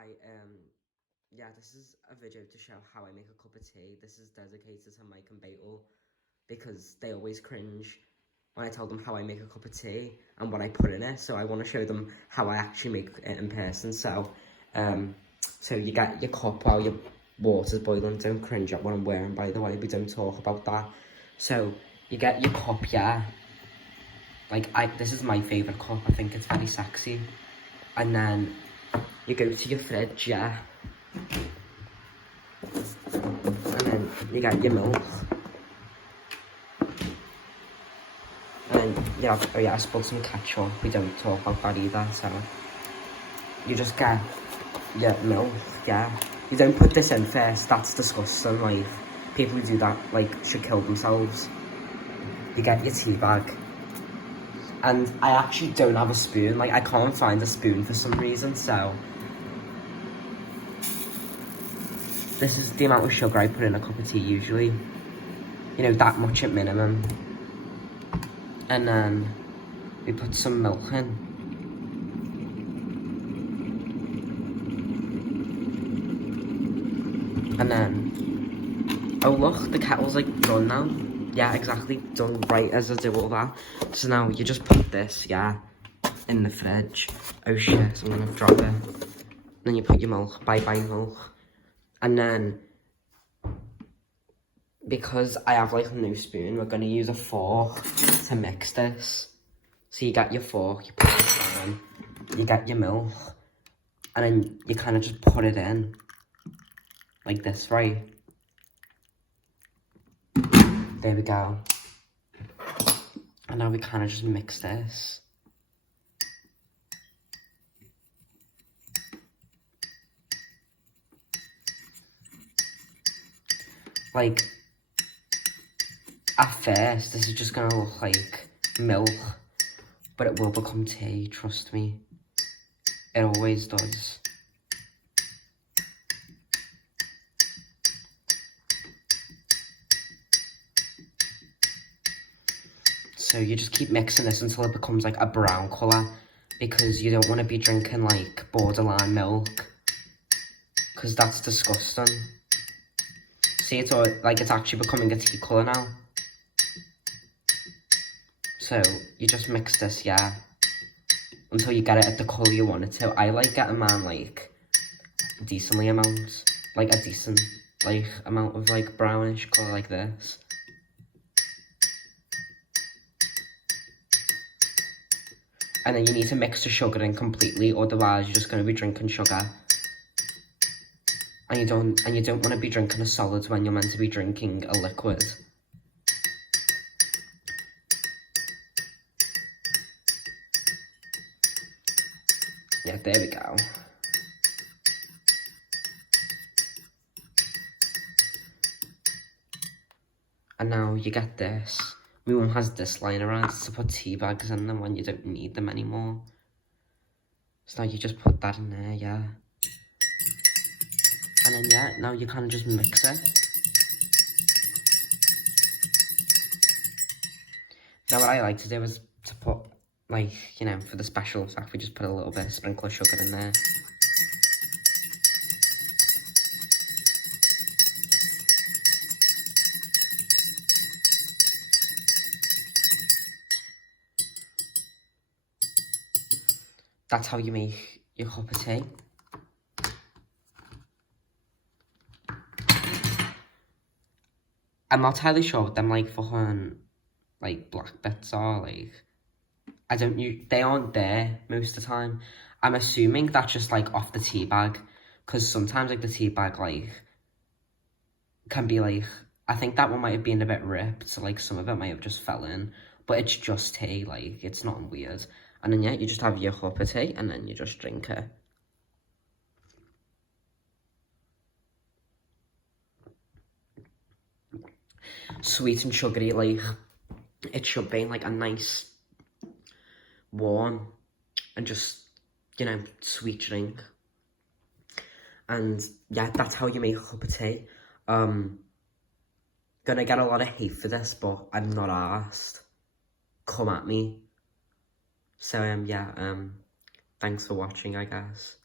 Hi, yeah, this is a video to show how I make a cup of tea. This is dedicated to Mike and Beetle because they always cringe when I tell them how I make a cup of tea and what I put in it. So I want to show them how I actually make it in person. So you get your cup while your water's boiling. Don't cringe at what I'm wearing, by the way. We don't talk about that. So you get your cup, yeah. This is my favourite cup. I think it's very sexy. And then you go to your fridge, yeah. And then you get your milk. And then I spilled some ketchup. We don't talk about that either, so you just get your milk, yeah. You don't put this in first, that's disgusting, like, people who do that, like, should kill themselves. You get your tea bag. And I actually don't have a spoon, like, I can't find a spoon for some reason, so this is the amount of sugar I put in a cup of tea usually. You know, that much at minimum. And then we put some milk in. And then, oh look, the kettle's like done now. Yeah, exactly, done right as I do all that. So now you just put this, yeah, in the fridge. Oh shit, I'm gonna drop it. Then you put your milk, bye-bye milk. And then, because I have like no spoon, we're gonna use a fork to mix this. So you get your fork, you put it down, you get your milk, and then you kind of just put it in, like this, right? There we go. And now we kind of just mix this. Like, at first, this is just gonna look like milk, but it will become tea, trust me. It always does. So you just keep mixing this until it becomes like a brown colour, because you don't want to be drinking like borderline milk, because that's disgusting. See, it's all, like, it's actually becoming a tea colour now. So you just mix this, yeah, until you get it at the colour you want it to. I like getting mine like decently amount, like a decent like amount of like brownish colour like this. And then you need to mix the sugar in completely, otherwise you're just going to be drinking sugar. And you don't want to be drinking a solid when you're meant to be drinking a liquid. Yeah, there we go. And now you get this. My mum has this lying around to put tea bags in them when you don't need them anymore. So now you just put that in there, yeah. And then, yeah, now you kind of just mix it. Now what I like to do is to put, like, you know, for the special effect, we just put a little bit of sprinkle of sugar in there. That's how you make your cup of tea. I'm not entirely sure what them, like, fucking, like, black bits are, like, they aren't there most of the time. I'm assuming that's just, like, off the tea bag, because sometimes, like, the tea bag, like, can be, like, I think that one might have been a bit ripped, so, like, some of it might have just fell in, but it's just tea, like, it's not weird. And then, yeah, you just have your cup of tea, and then you just drink it. Sweet and sugary, like, it should be, like, a nice, warm, and just, you know, sweet drink. And, yeah, that's how you make a cup of tea. Gonna get a lot of hate for this, but I'm not arsed. Come at me. So, yeah, thanks for watching, I guess.